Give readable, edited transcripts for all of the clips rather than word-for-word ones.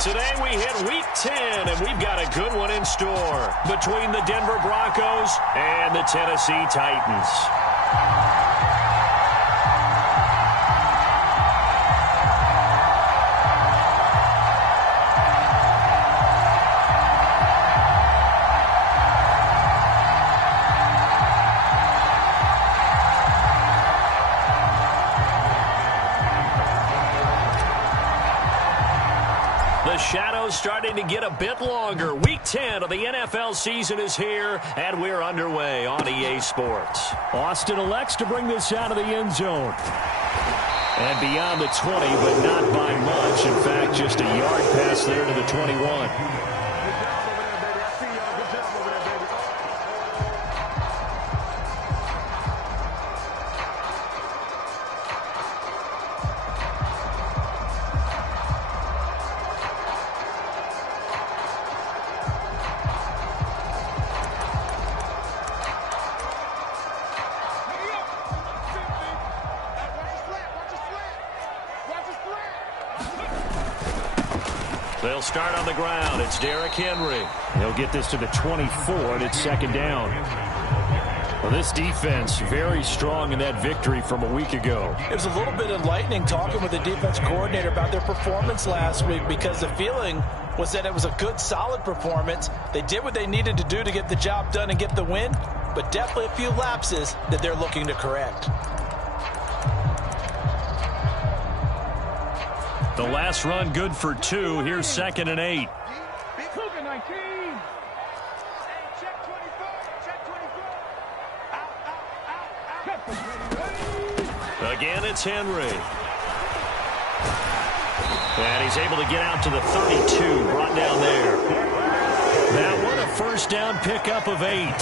Today we hit Week 10, and we've got a good one in store between the Denver Broncos and the Tennessee Titans. Shadows starting to get a bit longer. Week 10 of the NFL season is here, and we're underway on EA Sports. Austin elects to bring this out of the end zone. And beyond the 20, but not by much. In fact, just a yard pass there to the 21. They'll start on the ground. It's Derrick Henry. They'll get this to the 24, and it's second down. Well, this defense very strong in that victory from a week ago. It was a little bit enlightening talking with the defense coordinator about their performance last week, because the feeling was that it was a good, solid performance. They did what they needed to do to get the job done and get the win, but definitely a few lapses that they're looking to correct. The last run good for 2. Here's 2nd and 8. Again, it's Henry. And he's able to get out to the 32, brought down there. That one, a first down pickup of 8.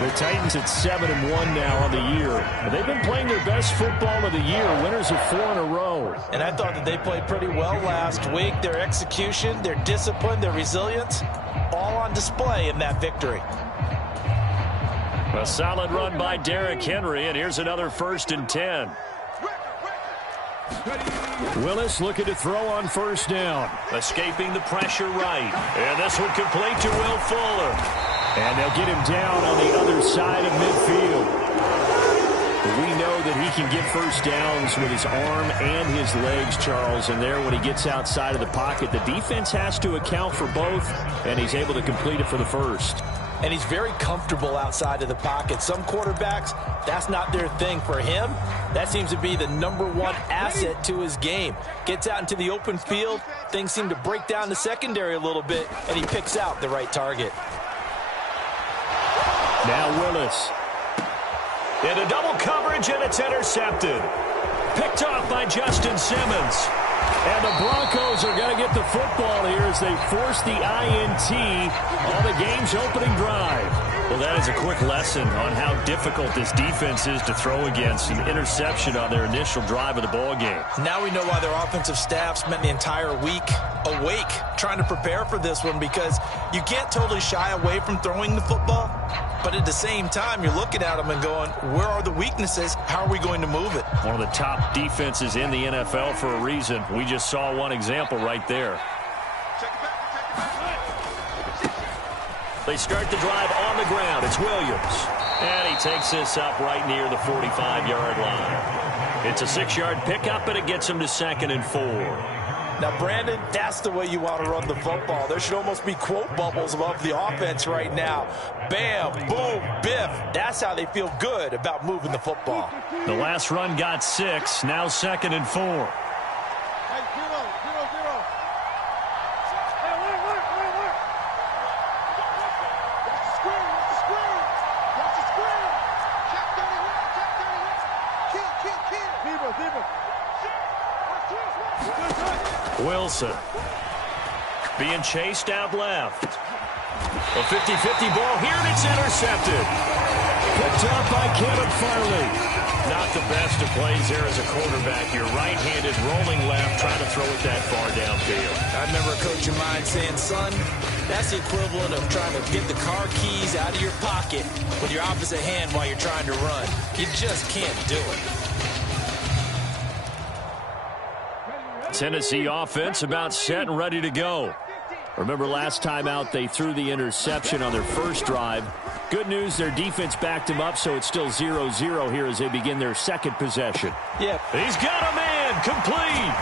The Titans at 7-1 now on the year. They've been playing their best football of the year, winners of 4 in a row. And I thought that they played pretty well last week. Their execution, their discipline, their resilience, all on display in that victory. A solid run by Derrick Henry, and here's another 1st and 10. Willis looking to throw on first down. Escaping the pressure right. And this one complete to Will Fuller. And they'll get him down on the other side of midfield. But we know that he can get first downs with his arm and his legs, Charles. And there, when he gets outside of the pocket, the defense has to account for both, and he's able to complete it for the first. And he's very comfortable outside of the pocket. Some quarterbacks, that's not their thing. For him, that seems to be the #1 asset to his game. Gets out into the open field, things seem to break down the secondary a little bit, and he picks out the right target. Now Willis. Into double coverage, and it's intercepted. Picked off by Justin Simmons. And the Broncos are going to get the football here as they force the INT on the game's opening drive. Well, that is a quick lesson on how difficult this defense is to throw against. An interception on their initial drive of the ball game. Now we know why their offensive staff spent the entire week awake trying to prepare for this one, because you can't totally shy away from throwing the football, but at the same time you're looking at them and going, where are the weaknesses? How are we going to move it? One of the top defenses in the NFL for a reason. We just saw one example right there. They start the drive on the ground. It's Williams. And he takes this up right near the 45-yard line. It's a 6-yard pickup, and it gets him to 2nd and 4. Now, Brandon, that's the way you want to run the football. There should almost be quote bubbles above the offense right now. Bam, boom, biff. That's how they feel good about moving the football. The last run got 6. Now 2nd and 4. Wilson being chased out left. A 50-50 ball here, and it's intercepted. Picked up by Kevin Farley. Not the best of plays there as a quarterback. You're right-handed, rolling left, trying to throw it that far downfield. I remember a coach of mine saying, son, that's the equivalent of trying to get the car keys out of your pocket with your opposite hand while you're trying to run. You just can't do it. Tennessee offense about set and ready to go. Remember last time out they threw the interception on their first drive. Good news, their defense backed them up, so it's still 0-0 here as they begin their second possession. Yeah, he's got a man complete.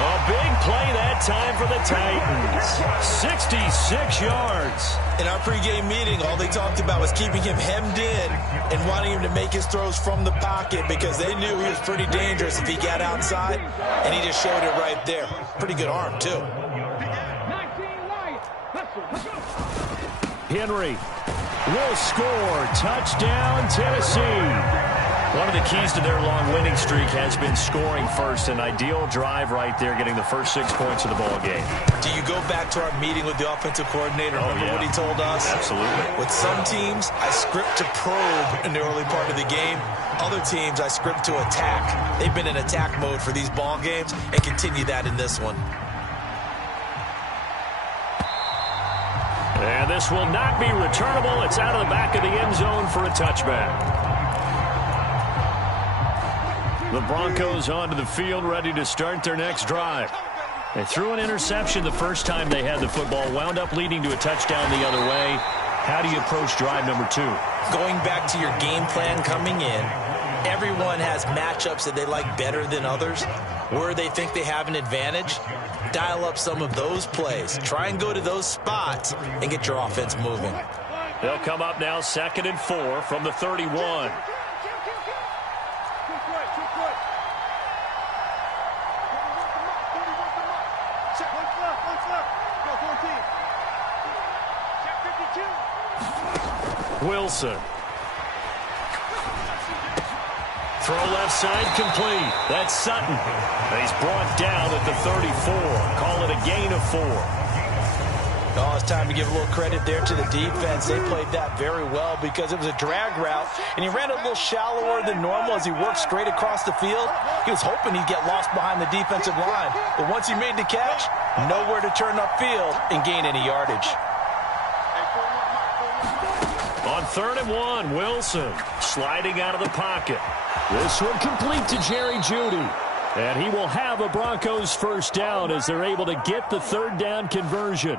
A big play that time for the Titans. 66 yards. In our pregame meeting, all they talked about was keeping him hemmed in and wanting him to make his throws from the pocket because they knew he was pretty dangerous if he got outside, and he just showed it right there. Pretty good arm, too. Henry will score. Touchdown, Tennessee. One of the keys to their long winning streak has been scoring first. An ideal drive right there, getting the first 6 points of the ball game. Do you go back to our meeting with the offensive coordinator? Remember what he told us? Absolutely. With some teams, I script to probe in the early part of the game. Other teams, I script to attack. They've been in attack mode for these ball games and continue that in this one. And this will not be returnable. It's out of the back of the end zone for a touchback. The Broncos onto the field, ready to start their next drive. They threw an interception the first time they had the football, wound up leading to a touchdown the other way. How do you approach drive number 2? Going back to your game plan coming in, everyone has matchups that they like better than others, where they think they have an advantage. Dial up some of those plays. Try and go to those spots and get your offense moving. They'll come up now 2nd and 4 from the 31. Wilson. Throw left side complete. That's Sutton. He's brought down at the 34. Call it a gain of 4. Oh, it's time to give a little credit there to the defense. They played that very well because it was a drag route, and he ran a little shallower than normal as he worked straight across the field. He was hoping he'd get lost behind the defensive line, but once he made the catch, nowhere to turn upfield and gain any yardage. On 3rd and 1, Wilson sliding out of the pocket. This one complete to Jerry Jeudy. And he will have a Broncos first down as they're able to get the 3rd down conversion.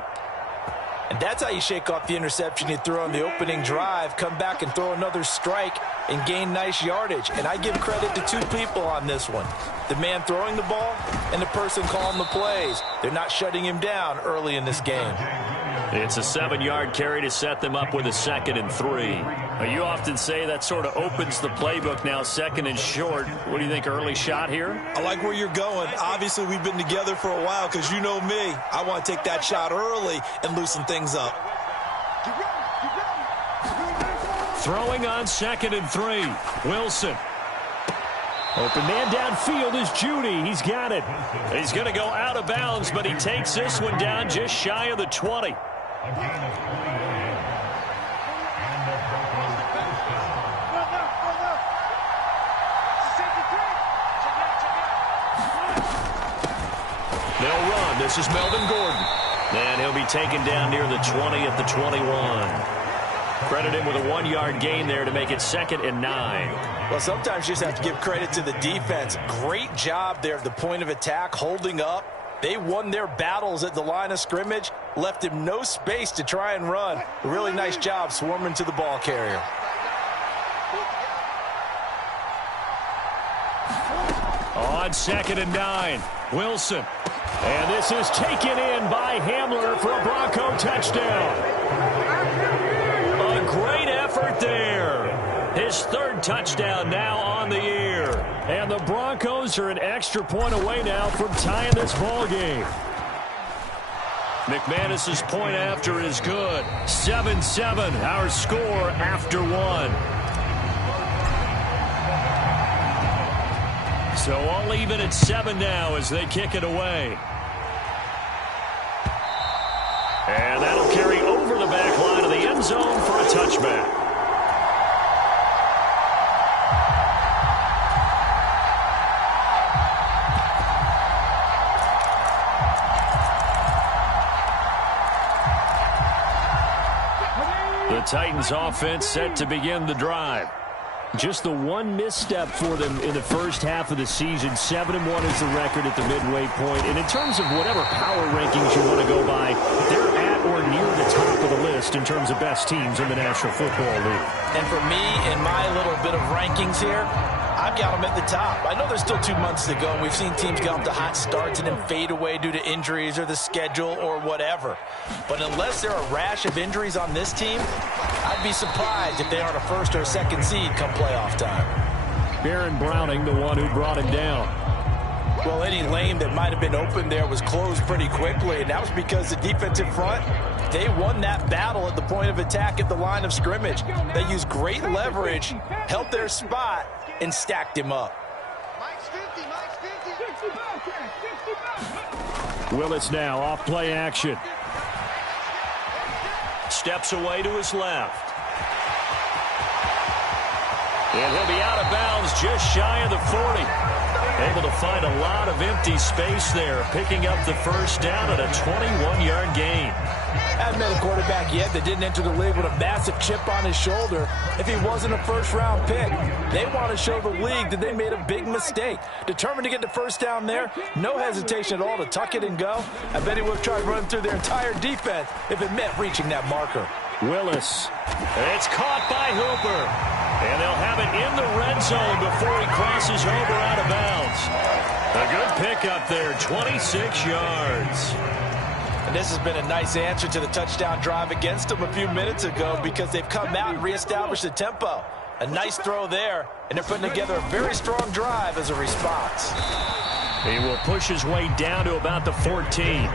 And that's how you shake off the interception you threw on the opening drive, come back and throw another strike and gain nice yardage. And I give credit to 2 people on this one. The man throwing the ball and the person calling the plays. They're not shutting him down early in this game. It's a 7-yard carry to set them up with a 2nd and 3. Now, you often say that sort of opens the playbook now, 2nd and short. What do you think, early shot here? I like where you're going. Obviously, we've been together for a while because you know me. I want to take that shot early and loosen things up. Throwing on 2nd and 3. Wilson. Open man downfield is Jeudy. He's got it. He's going to go out of bounds, but he takes this one down just shy of the 20. They'll run. This is Melvin Gordon. And he'll be taken down near the 20 at the 21. Credit him with a 1-yard gain there to make it 2nd and 9. Well, sometimes you just have to give credit to the defense. Great job there at the point of attack, holding up. They won their battles at the line of scrimmage, left him no space to try and run. A really nice job swarming to the ball carrier. On 2nd and 9, Wilson. And this is taken in by Hamler for a Bronco touchdown. A great effort there. His 3rd touchdown now on the year. And the Broncos are an extra point away now from tying this ball game. McManus's point after is good. 7-7, our score after 1. So all even at 7 now as they kick it away. And that'll carry over the back line of the end zone for a touchback. The Titans offense set to begin the drive. Just the one misstep for them in the first half of the season. 7-1 is the record at the midway point. And in terms of whatever power rankings you want to go by, they're at or near the top of the list in terms of best teams in the National Football League. And for me, in my little bit of rankings here, I've got them at the top. I know there's still 2 months to go, and we've seen teams get off to hot starts and then fade away due to injuries or the schedule or whatever. But unless there are a rash of injuries on this team, I'd be surprised if they aren't a first or a second seed come playoff time. Baron Browning, the one who brought him down. Well, any lane that might have been open there was closed pretty quickly, and that was because the defensive front, they won that battle at the point of attack at the line of scrimmage. They used great leverage, held their spot, and stacked him up. Willis now off play action. Steps away to his left. And he'll be out of bounds just shy of the 40. Able to find a lot of empty space there, picking up the first down at a 21-yard gain. I haven't met a quarterback yet that didn't enter the league with a massive chip on his shoulder if he wasn't a first-round pick. They want to show the league that they made a big mistake. Determined to get the first down there, no hesitation at all to tuck it and go. I bet he would have tried running through their entire defense if it meant reaching that marker. Willis. It's caught by Hooper. And they'll have it in the red zone before he crosses over out of bounds. A good pickup there, 26 yards. And this has been a nice answer to the touchdown drive against them a few minutes ago because they've come out and reestablished the tempo. A nice throw there, and they're putting together a very strong drive as a response. He will push his way down to about the 14.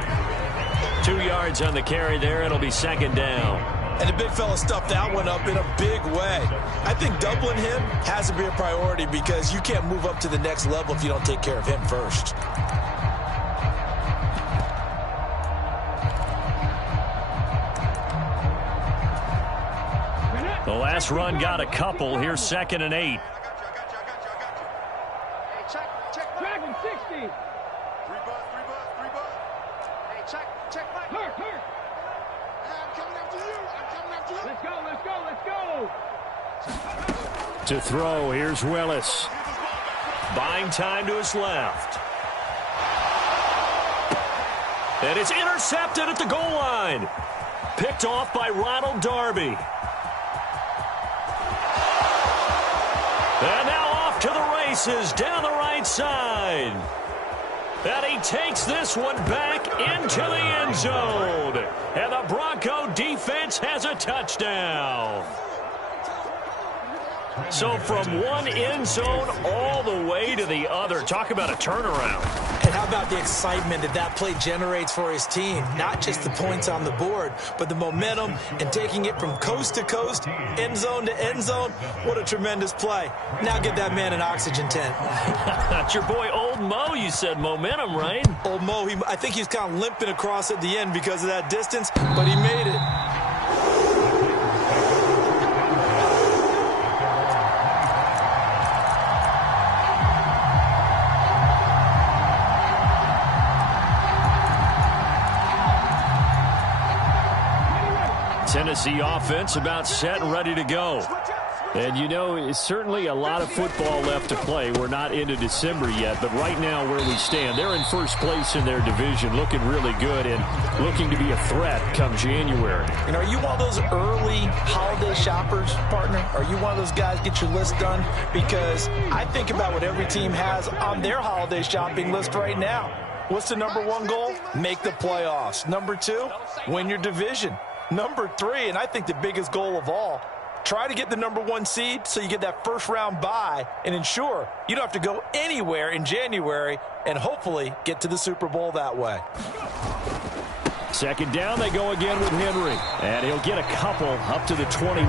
2 yards on the carry there. It'll be second down. And the big fella stuffed that one up in a big way. I think doubling him has to be a priority because you can't move up to the next level if you don't take care of him first. The last run got a couple. Here's 2nd and 8. Dragon 60. 3 bucks. Hey, check my hurt. I'm coming after you. Let's go. To throw, here's Willis. Buying time to his left. And it's intercepted at the goal line. Picked off by Ronald Darby. And now off to the races down the right side. And he takes this one back into the end zone. And the Bronco defense has a touchdown. So from one end zone all the way to the other. Talk about a turnaround. And how about the excitement that play generates for his team? Not just the points on the board, but the momentum and taking it from coast to coast, end zone to end zone. What a tremendous play. Now get that man an oxygen tent. That's your boy Old Mo, you said. Momentum, right? Old Mo, I think he's kind of limping across at the end because of that distance, but he made it. Tennessee offense about set and ready to go. And, you know, it's certainly a lot of football left to play. We're not into December yet, but right now where we stand, they're in first place in their division, looking really good and looking to be a threat come January. You know, are you one of those early holiday shoppers, partner? Are you one of those guys get your list done? Because I think about what every team has on their holiday shopping list right now. What's the number one goal? Make the playoffs. Number 2, win your division. Number 3, and I think the biggest goal of all, try to get the number 1 seed so you get that first round bye and ensure you don't have to go anywhere in January and hopefully get to the Super Bowl that way. Second down, they go again with Henry. And he'll get a couple up to the 29.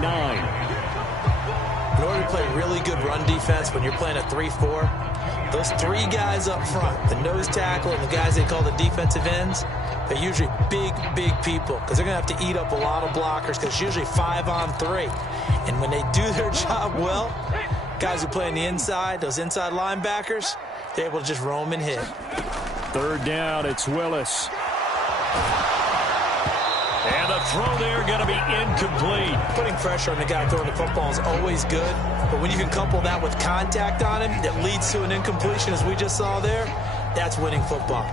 In order to play really good run defense when you're playing a 3-4, those 3 guys up front, the nose tackle and the guys they call the defensive ends, they're usually big people because they're going to have to eat up a lot of blockers because it's usually 5 on 3. And when they do their job well, guys who play on the inside, those inside linebackers, they're able to just roam and hit. Third down, it's Willis. And the throw there going to be incomplete. Putting pressure on the guy throwing the football is always good, but when you can couple that with contact on him that leads to an incompletion, as we just saw there, that's winning football.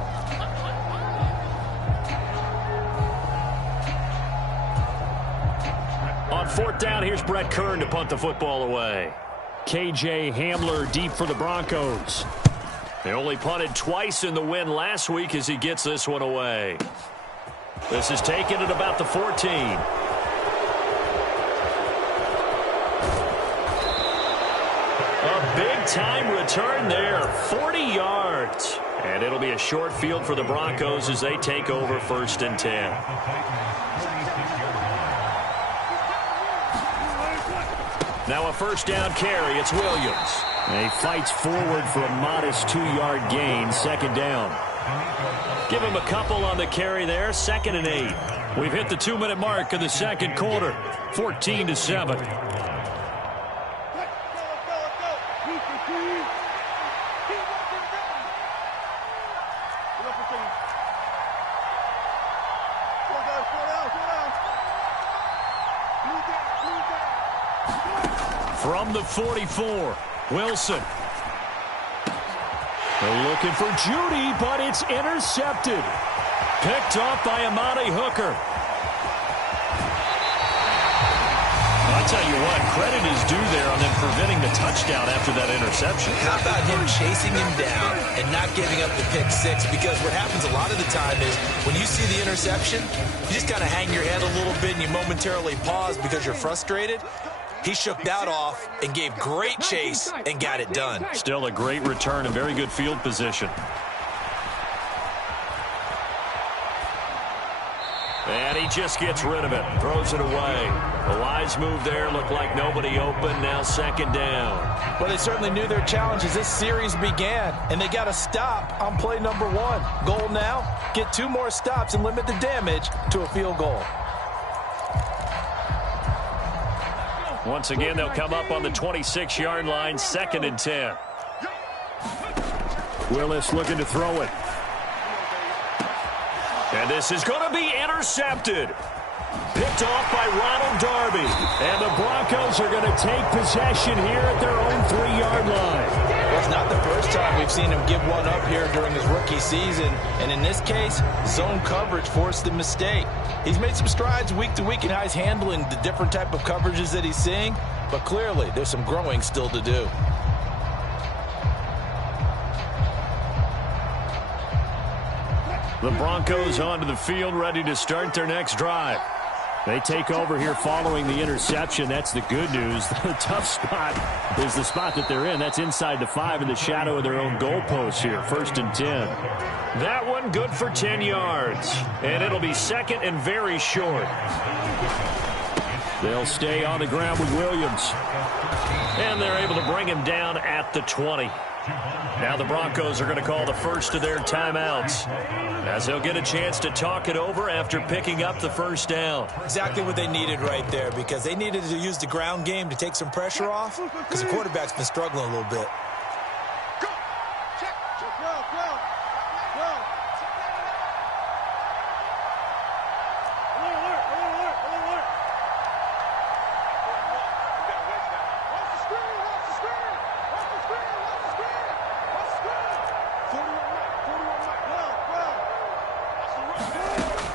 On fourth down, here's Brett Kern to punt the football away. KJ Hamler deep for the Broncos. They only punted twice in the win last week as he gets this one away. This is taken at about the 14. A big-time return there, 40 yards. And it'll be a short field for the Broncos as they take over 1st and 10. Now a first down carry. It's Williams. And he fights forward for a modest 2-yard gain. 2nd down. Give him a couple on the carry there. 2nd and 8. We've hit the 2-minute mark of the second quarter. 14-7. From the 44, Wilson. They're looking for Judy, but it's intercepted. Picked off by Amani Hooker. I'll tell you what, credit is due there on them preventing the touchdown after that interception. How about him chasing him down and not giving up the pick six? Because what happens a lot of the time is when you see the interception, you just kind of hang your head a little bit and you momentarily pause because you're frustrated. He shook that off and gave great chase and got it done. Still a great return and very good field position. And he just gets rid of it. Throws it away. A wise move there. Looked like nobody open. Now 2nd down. Well, they certainly knew their challenge as this series began. And they got to stop on play number 1. Goal now, get 2 more stops and limit the damage to a field goal. Once again, they'll come up on the 26-yard line, 2nd and 10. Willis looking to throw it. And this is going to be intercepted. Picked off by Ronald Darby. And the Broncos are going to take possession here at their own 3-yard line. Well, it's not the first time we've seen him give one up here during his rookie season. And in this case, zone coverage forced the mistake. He's made some strides week to week in how he's handling the different type of coverages that he's seeing. But clearly, there's some growing still to do. The Broncos onto the field, ready to start their next drive. They take over here following the interception. That's the good news. The tough spot is the spot that they're in. That's inside the 5 in the shadow of their own goalpost here. 1st and 10. That one good for 10 yards. And it'll be 2nd and very short. They'll stay on the ground with Williams. And they're able to bring him down at the 20. Now the Broncos are going to call the first of their timeouts, as they'll get a chance to talk it over after picking up the first down. Exactly what they needed right there, because they needed to use the ground game to take some pressure off, because the quarterback's been struggling a little bit.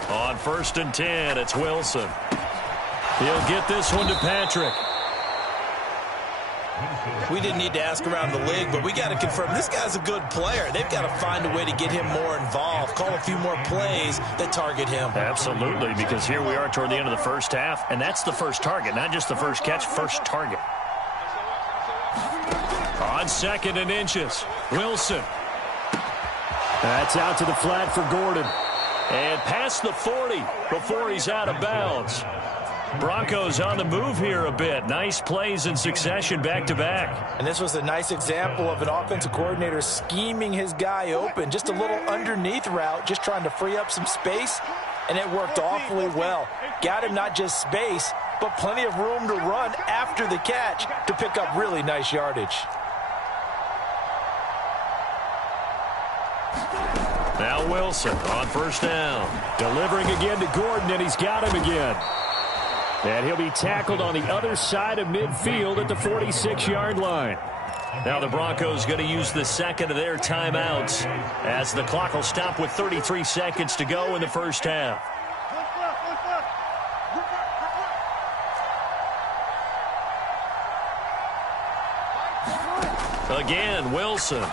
On 1st and 10, it's Wilson. He'll get this one to Patrick. We didn't need to ask around the league, but we got to confirm this guy's a good player. They've got to find a way to get him more involved, call a few more plays that target him. Absolutely, because here we are toward the end of the first half, and that's the first target, not just the first catch, first target. On 2nd and inches, Wilson. That's out to the flat for Gordon. And past the 40 before he's out of bounds. Broncos on the move here a bit. Nice plays in succession back-to-back. And this was a nice example of an offensive coordinator scheming his guy open. Just a little underneath route, just trying to free up some space, and it worked awfully well. Got him not just space, but plenty of room to run after the catch to pick up really nice yardage. Now Wilson on first down. Delivering again to Gordon, and he's got him again. And he'll be tackled on the other side of midfield at the 46-yard line. Now the Broncos going to use the second of their timeouts as the clock will stop with 33 seconds to go in the first half. Again, Wilson.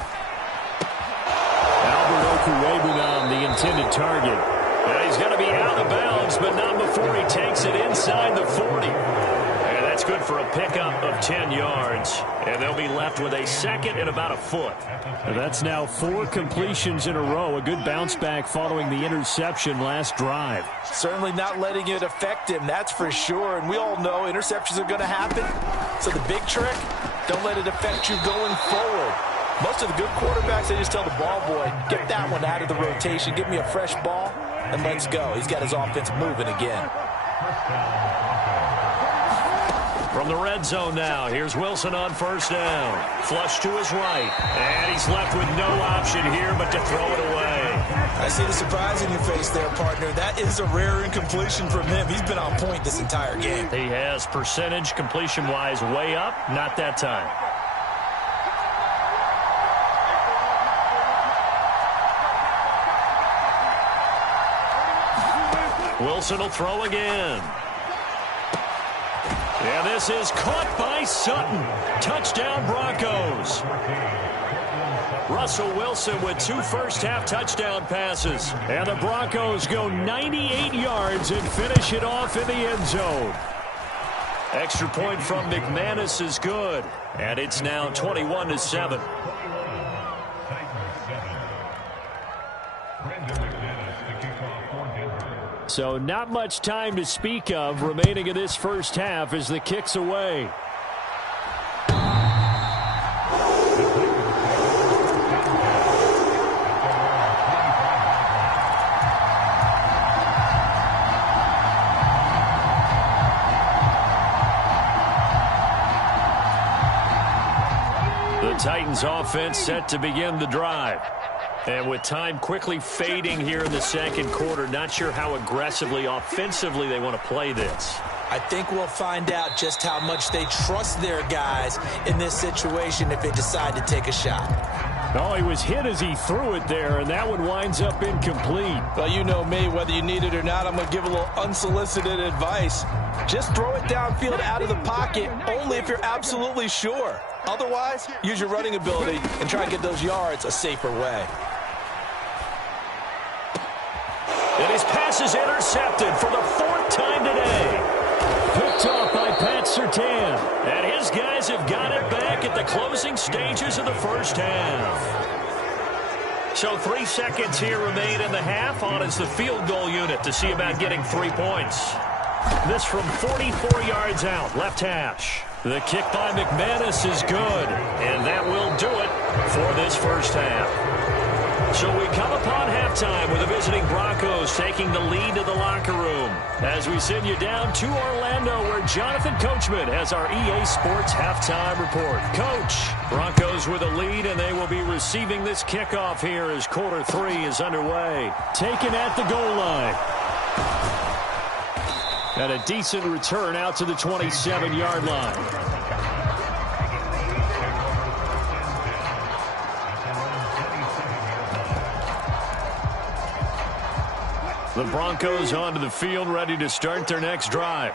Albert Okuwebunam, the intended target. And he's going to be out of bounds, but not before he takes it inside the 40. And that's good for a pickup of 10 yards. And they'll be left with a second and about a foot. And that's now 4 completions in a row. A good bounce back following the interception last drive. Certainly not letting it affect him, that's for sure. And we all know interceptions are going to happen. So the big trick, don't let it affect you going forward. Most of the good quarterbacks, they just tell the ball boy, get that one out of the rotation, give me a fresh ball, and let's go. He's got his offense moving again. From the red zone now, here's Wilson on first down. Flush to his right, and he's left with no option here but to throw it away. I see the surprise in your face there, partner. That is a rare incompletion from him. He's been on point this entire game. He has percentage completion-wise way up, not that time. Wilson will throw again. And this is caught by Sutton. Touchdown, Broncos. Russell Wilson with 2 first-half touchdown passes. And the Broncos go 98 yards and finish it off in the end zone. Extra point from McManus is good. And it's now 21-7. So not much time to speak of remaining in this first half as the kick's away. The Titans offense set to begin the drive. And with time quickly fading here in the second quarter, not sure how aggressively, offensively they want to play this. I think we'll find out just how much they trust their guys in this situation if they decide to take a shot. Oh, he was hit as he threw it there, and that one winds up incomplete. Well, you know me, whether you need it or not, I'm going to give a little unsolicited advice. Just throw it downfield out of the pocket, only if you're absolutely sure. Otherwise, use your running ability and try and get those yards a safer way. And his pass is intercepted for the 4th time today. Picked off by Pat Surtain. And his guys have got it back at the closing stages of the first half. So 3 seconds here remain in the half. On is the field goal unit to see about getting 3 points. This from 44 yards out, left hash. The kick by McManus is good. And that will do it for this first half. So we come upon halftime with the visiting Broncos taking the lead to the locker room as we send you down to Orlando where Jonathan Coachman has our EA Sports halftime report. Coach, Broncos with a lead and they will be receiving this kickoff here as quarter 3 is underway. Taken at the goal line. And a decent return out to the 27-yard line. The Broncos onto the field, ready to start their next drive.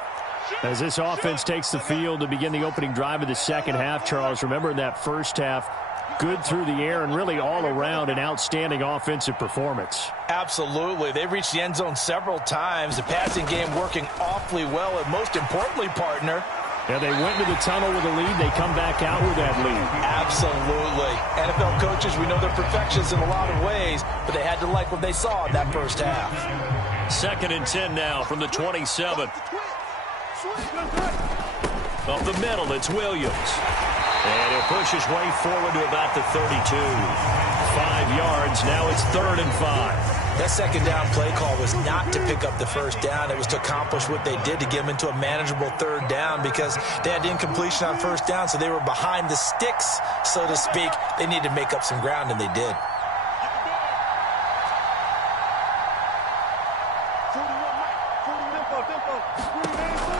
As this offense takes the field to begin the opening drive of the second half, Charles, remember in that first half, good through the air and really all around an outstanding offensive performance. Absolutely. They reached the end zone several times. The passing game working awfully well, and most importantly, partner, yeah, they went into the tunnel with a lead. They come back out with that lead. Absolutely. NFL coaches, we know they're perfectionists in a lot of ways, but they had to like what they saw in that first half. 2nd and 10 now from the 27. Up the middle, it's Williams. And he'll push his way forward to about the 32. 5 yards, now it's 3rd and 5. That second down play call was not to pick up the first down. It was to accomplish what they did to get them into a manageable 3rd down because they had incompletion on first down, so they were behind the sticks, so to speak. They needed to make up some ground, and they did.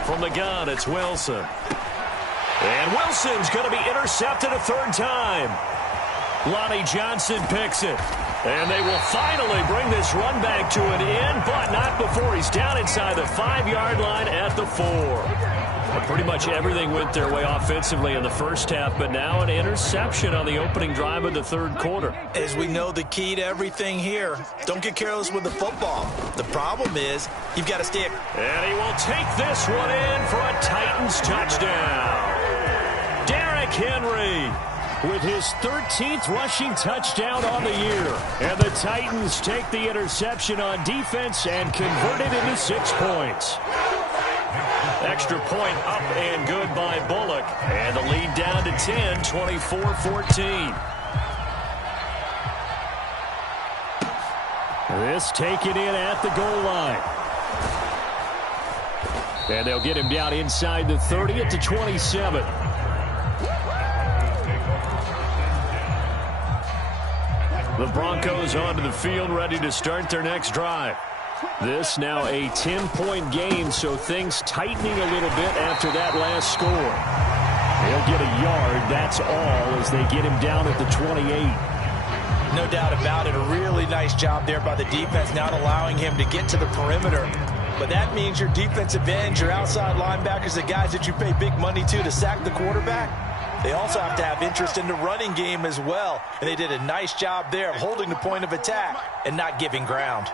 From the gun, it's Wilson. And Wilson's going to be intercepted a third time. Lonnie Johnson picks it. And they will finally bring this run back to an end, but not before he's down inside the 5-yard line at the 4. Well, pretty much everything went their way offensively in the first half, but now an interception on the opening drive of the third quarter. As we know, the key to everything here, don't get careless with the football. The problem is you've got to stay. And he will take this one in for a Titans touchdown. Derrick Henry with his 13th rushing touchdown on the year. And the Titans take the interception on defense and convert it into 6 points. Extra point up and good by Bullock. And the lead down to 10, 24-14. This taken in at the goal line. And they'll get him down inside the 30 at the 27. The Broncos onto the field, ready to start their next drive. This now a 10-point game, so things tightening a little bit after that last score. They'll get a yard, that's all, as they get him down at the 28. No doubt about it, a really nice job there by the defense, not allowing him to get to the perimeter. But that means your defensive ends, your outside linebackers, the guys that you pay big money to sack the quarterback, they also have to have interest in the running game as well. And they did a nice job there of holding the point of attack and not giving ground.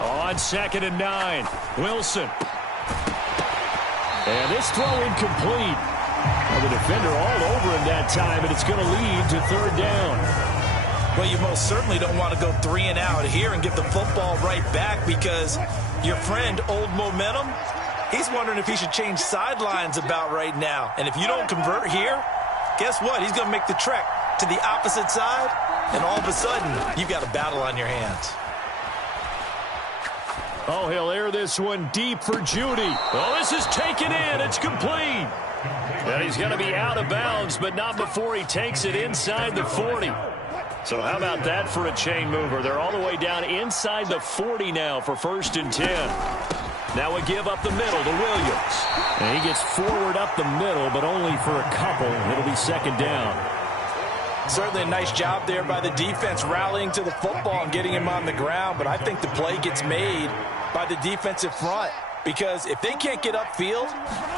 On 2nd and 9, Wilson. And this throw incomplete. Well, the defender all over him that time, and it's going to lead to 3rd down. Well, you most certainly don't want to go 3 and out here and get the football right back, because your friend, Old Momentum, he's wondering if he should change sidelines about right now. And if you don't convert here, guess what? He's going to make the trek to the opposite side, and all of a sudden, you've got a battle on your hands. Oh, he'll air this one deep for Judy. Oh, this is taken in. It's complete. And he's going to be out of bounds, but not before he takes it inside the 40. So how about that for a chain mover? They're all the way down inside the 40 now for 1st and 10. Now we give up the middle to Williams. And he gets forward up the middle, but only for a couple. It'll be 2nd down. Certainly a nice job there by the defense rallying to the football and getting him on the ground, but I think the play gets made by the defensive front, because if they can't get upfield,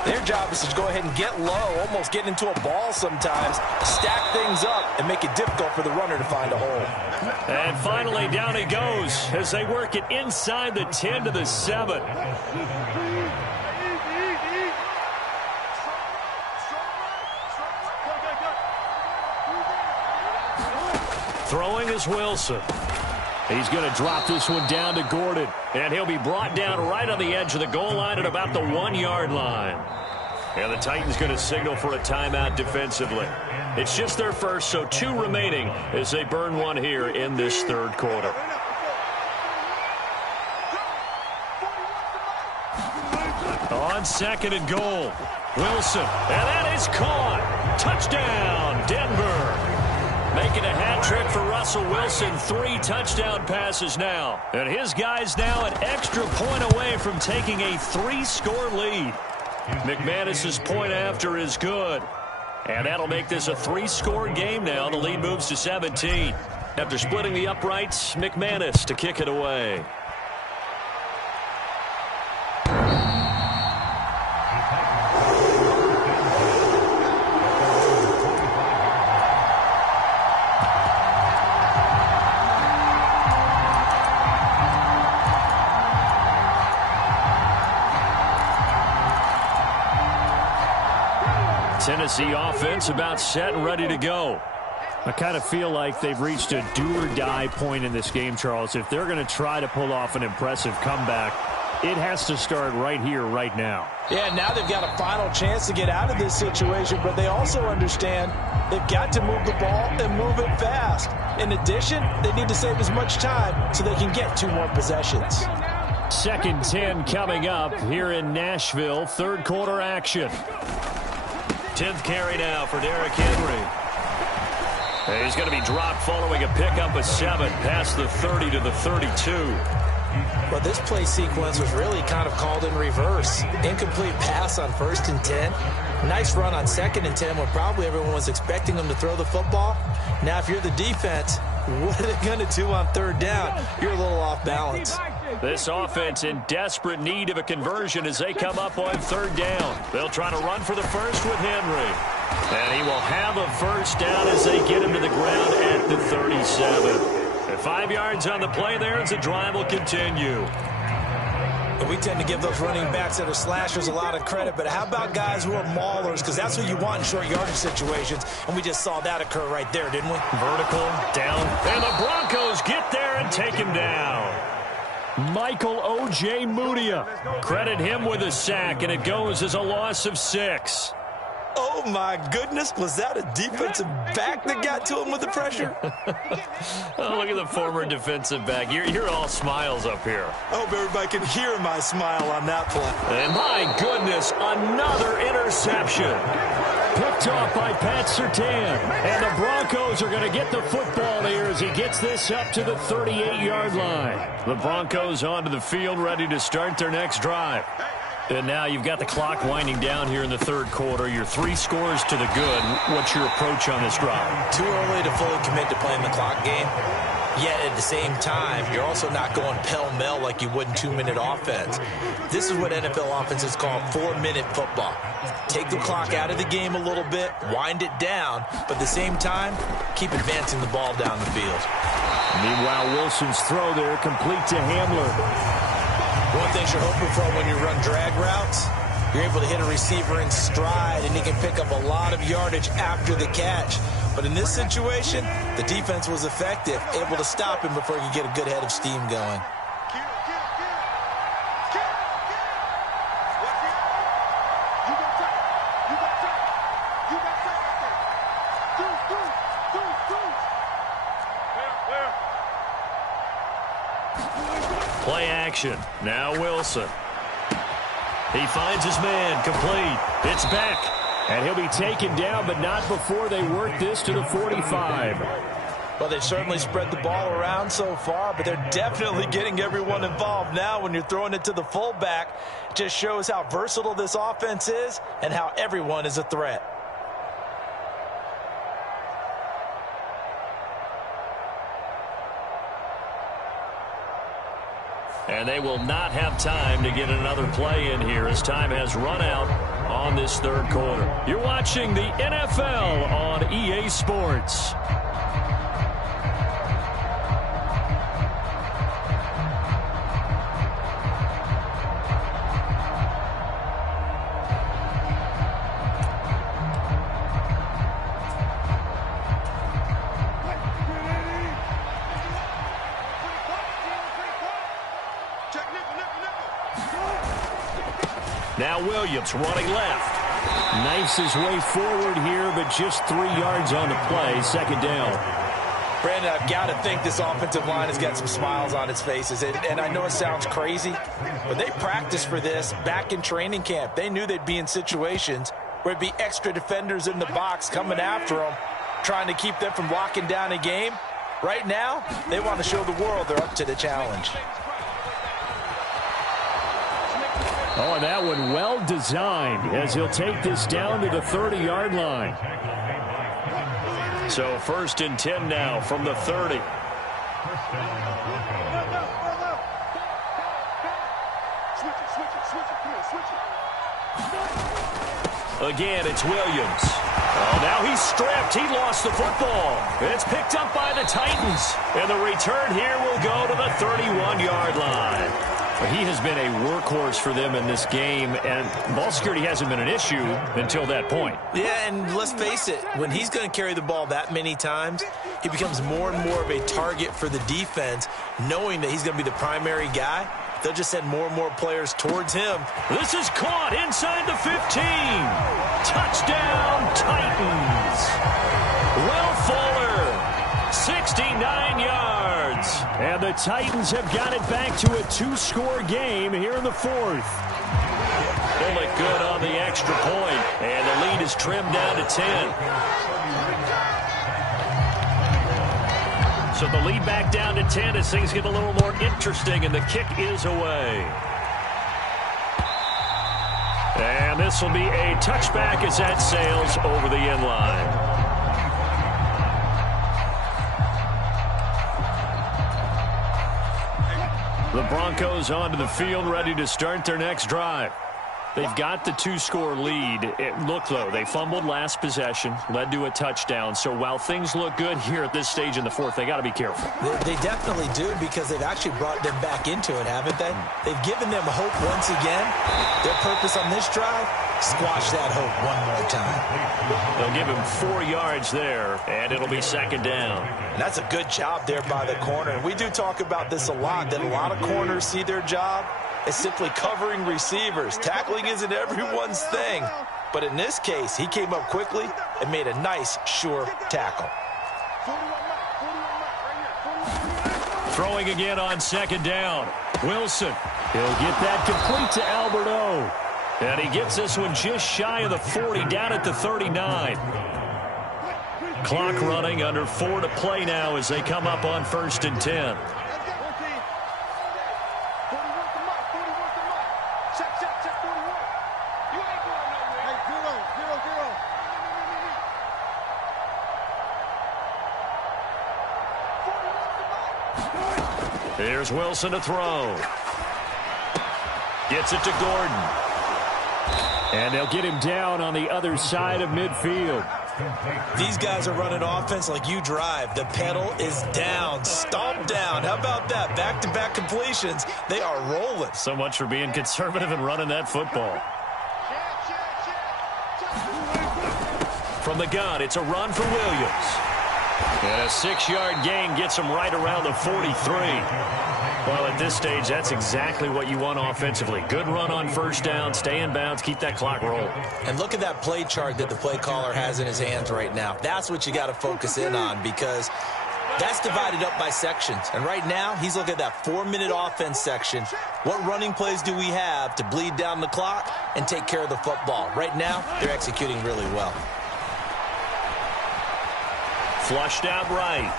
their job is to go ahead and get low, almost get into a ball sometimes, stack things up, and make it difficult for the runner to find a hole. And finally, down he goes as they work it inside the 10 to the 7. Throwing is Wilson. He's going to drop this one down to Gordon. And he'll be brought down right on the edge of the goal line at about the 1-yard line. And the Titans going to signal for a timeout defensively. It's just their first, so 2 remaining as they burn one here in this 3rd quarter. On 2nd and goal, Wilson. And that is caught. Touchdown, Denver. Making a hat trick for Russell Wilson. 3 touchdown passes now. And his guys now an extra point away from taking a 3-score lead. McManus's point after is good. And that'll make this a 3-score game now. The lead moves to 17. After splitting the uprights, McManus to kick it away. Tennessee offense about set and ready to go. I kind of feel like they've reached a do-or-die point in this game, Charles. If they're going to try to pull off an impressive comeback, it has to start right here, right now. Yeah, now they've got a final chance to get out of this situation, but they also understand they've got to move the ball and move it fast. In addition, they need to save as much time so they can get 2 more possessions. 2nd 10 coming up here in Nashville. 3rd quarter action. 10th carry now for Derrick Henry. And he's going to be dropped following a pickup of 7 past the 30 to the 32. Well, this play sequence was really kind of called in reverse. Incomplete pass on 1st and 10. Nice run on 2nd and 10 when probably everyone was expecting them to throw the football. Now, if you're the defense, what are they going to do on 3rd down? You're a little off balance. This offense in desperate need of a conversion as they come up on 3rd down. They'll try to run for the first with Henry. And he will have a first down as they get him to the ground at the 37. 5 yards on the play there as the drive will continue. And we tend to give those running backs that are slashers a lot of credit, but how about guys who are maulers? Because that's what you want in short yardage situations, and we just saw that occur right there, didn't we? Vertical, down, and the Broncos get there and take him down. Michael O.J. Mudia. Credit him with a sack, and it goes as a loss of 6. Oh, my goodness. Was that a defensive back that got to him with the pressure? Oh, look at the former defensive back. You're all smiles up here. I hope everybody can hear my smile on that play. And my goodness, another interception. Picked off by Pat Surtain. And the Broncos are going to get the football here as he gets this up to the 38-yard line. The Broncos onto the field, ready to start their next drive. And now you've got the clock winding down here in the 3rd quarter. You're 3 scores to the good. What's your approach on this drive? Too early to fully commit to playing the clock game. Yet at the same time, you're also not going pell-mell like you would in 2-minute offense. This is what NFL offenses call 4-minute football. Take the clock out of the game a little bit, wind it down, but at the same time, keep advancing the ball down the field. Meanwhile, Wilson's throw there complete to Hamler. One thing you're hoping for when you run drag routes, you're able to hit a receiver in stride, and he can pick up a lot of yardage after the catch. But in this situation, the defense was effective, able to stop him before he could get a good head of steam going. Play action. Now Wilson. He finds his man. Complete. It's back. And he'll be taken down, but not before they work this to the 45. Well, they've certainly spread the ball around so far, but they're definitely getting everyone involved now when you're throwing it to the fullback. It just shows how versatile this offense is and how everyone is a threat. And they will not have time to get another play in here as time has run out on this 3rd quarter. You're watching the NFL on EA Sports. Now Williams running left. Knifes his way forward here, but just 3 yards on the play. 2nd down. Brandon, I've got to think this offensive line has got some smiles on its faces. And I know it sounds crazy, but they practiced for this back in training camp. They knew they'd be in situations where it'd be extra defenders in the box coming after them, trying to keep them from locking down a game. Right now, they want to show the world they're up to the challenge. Oh, and that one well designed as he'll take this down to the 30-yard line. So 1st and 10 now from the 30. Again, it's Williams. Oh, now he's stripped. He lost the football. It's picked up by the Titans. And the return here will go to the 31-yard line. He has been a workhorse for them in this game, and ball security hasn't been an issue until that point. Yeah, and let's face it, when he's going to carry the ball that many times, he becomes more and more of a target for the defense, knowing that he's going to be the primary guy. They'll just send more and more players towards him. This is caught inside the 15. Touchdown, Titans. Will Fuller, 69 yards. And the Titans have got it back to a 2-score game here in the 4th. Pull it good on the extra point, and the lead is trimmed down to 10. So the lead back down to 10 as things get a little more interesting, and the kick is away. And this will be a touchback as that sails over the end line. The Broncos onto the field, ready to start their next drive. They've got the two-score lead. Look, though, they fumbled last possession, led to a touchdown. So while things look good here at this stage in the fourth, they got to be careful. They definitely do, because they've actually brought them back into it, haven't they? They've given them hope once again. Their purpose on this drive, squash that hope one more time. They'll give him 4 yards there, and it'll be second down. And that's a good job there by the corner. And we do talk about this a lot, that a lot of corners see their job as simply covering receivers. Tackling isn't everyone's thing. But in this case, he came up quickly and made a nice, sure tackle. Throwing again on second down. Wilson. He'll get that complete to Alberto. And he gets this one just shy of the 40, down at the 39. Clock running, under 4 to play now as they come up on 1st and 10. Here's Wilson to throw. Gets it to Gordon. And they'll get him down on the other side of midfield. These guys are running offense like you drive. The pedal is down, stomp down. How about that? Back-to-back completions. They are rolling. So much for being conservative and running that football. From the gun, it's a run for Williams. And a 6-yard gain gets him right around the 43. Well, at this stage, that's exactly what you want offensively. Good run on first down, stay in bounds, keep that clock rolling. And look at that play chart that the play caller has in his hands right now. That's what you got to focus in on, because that's divided up by sections. And right now, he's looking at that 4-minute offense section. What running plays do we have to bleed down the clock and take care of the football? Right now, they're executing really well. Flushed out right.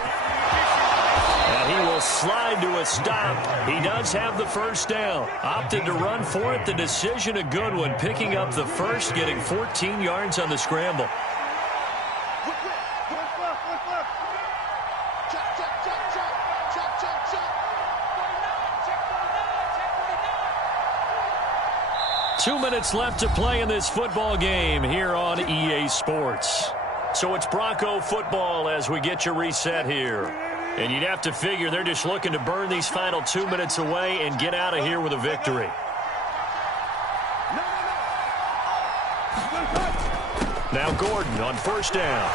And he will slide to a stop. He does have the first down. Opted to run for it. The decision a good one. Picking up the first, getting 14 yards on the scramble. Two minutes left to play in this football game here on EA Sports. So it's Bronco football as we get you reset here. And you'd have to figure they're just looking to burn these final 2 minutes away and get out of here with a victory. Now Gordon on first down.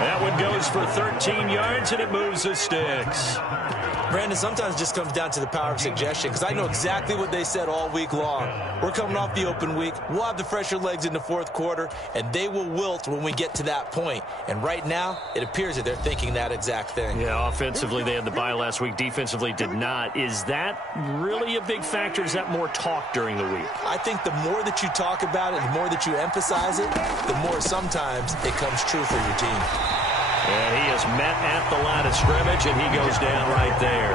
That one goes for 13 yards, and it moves the sticks. Brandon, sometimes it just comes down to the power of suggestion, because I know exactly what they said all week long. We're coming off the open week. We'll have the fresher legs in the fourth quarter, and they will wilt when we get to that point. And right now, it appears that they're thinking that exact thing. Yeah, offensively, they had the bye last week. Defensively, did not. Is that really a big factor? Is that more talk during the week? I think the more that you talk about it, the more that you emphasize it, the more sometimes it comes true for your team. And he is met at the line of scrimmage, and he goes down right there.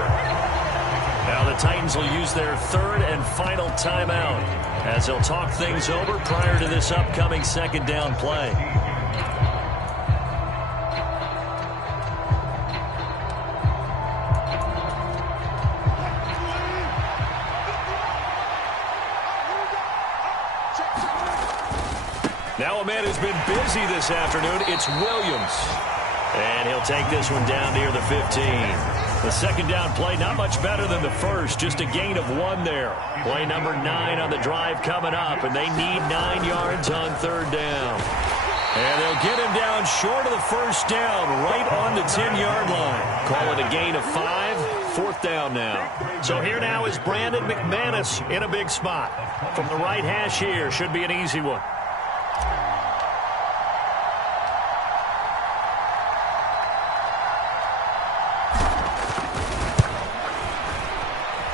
Now the Titans will use their third and final timeout as they'll talk things over prior to this upcoming second down play. Now a man who's been busy this afternoon, it's Williams. And he'll take this one down near the 15. The second down play, not much better than the first, just a gain of 1 there. Play number 9 on the drive coming up, and they need 9 yards on third down. And they'll get him down short of the first down, right on the 10-yard line. Call it a gain of 5, fourth down now. So here now is Brandon McManus in a big spot. From the right hash here, should be an easy one.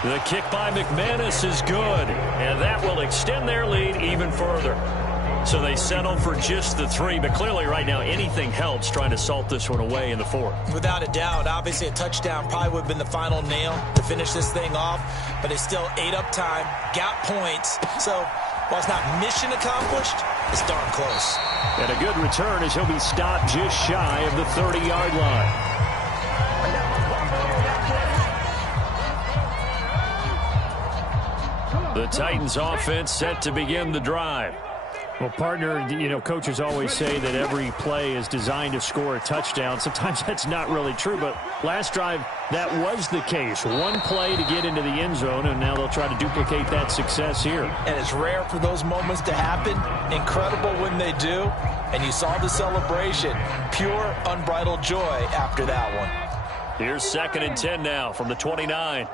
The kick by McManus is good, and that will extend their lead even further. So they settle for just the 3, but clearly right now anything helps trying to salt this one away in the 4th. Without a doubt, obviously a touchdown probably would have been the final nail to finish this thing off, but it's still ate up time, got points. So while it's not mission accomplished, it's darn close. And a good return as he'll be stopped just shy of the 30-yard line. The Titans offense set to begin the drive. Well, partner, you know, coaches always say that every play is designed to score a touchdown. Sometimes that's not really true, but last drive, that was the case. One play to get into the end zone, and now they'll try to duplicate that success here. And it's rare for those moments to happen. Incredible when they do. And you saw the celebration. Pure, unbridled joy after that one. Here's 2nd and 10 now from the 29.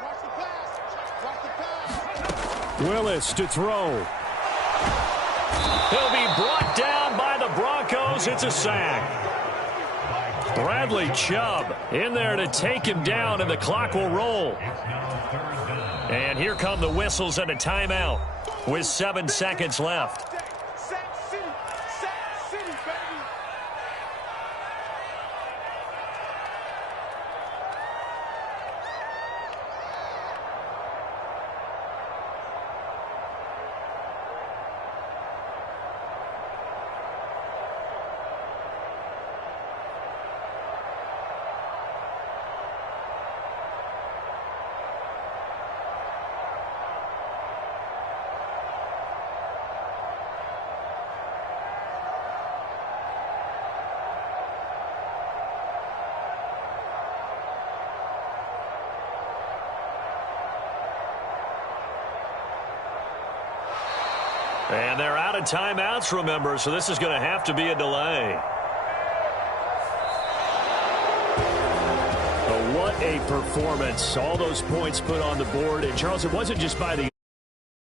Willis to throw. He'll be brought down by the Broncos. It's a sack. Bradley Chubb in there to take him down, and the clock will roll. And here come the whistles and a timeout with 7 seconds left. And they're out of timeouts, remember, so this is going to have to be a delay. But what a performance. All those points put on the board. And, Charles, it wasn't just by the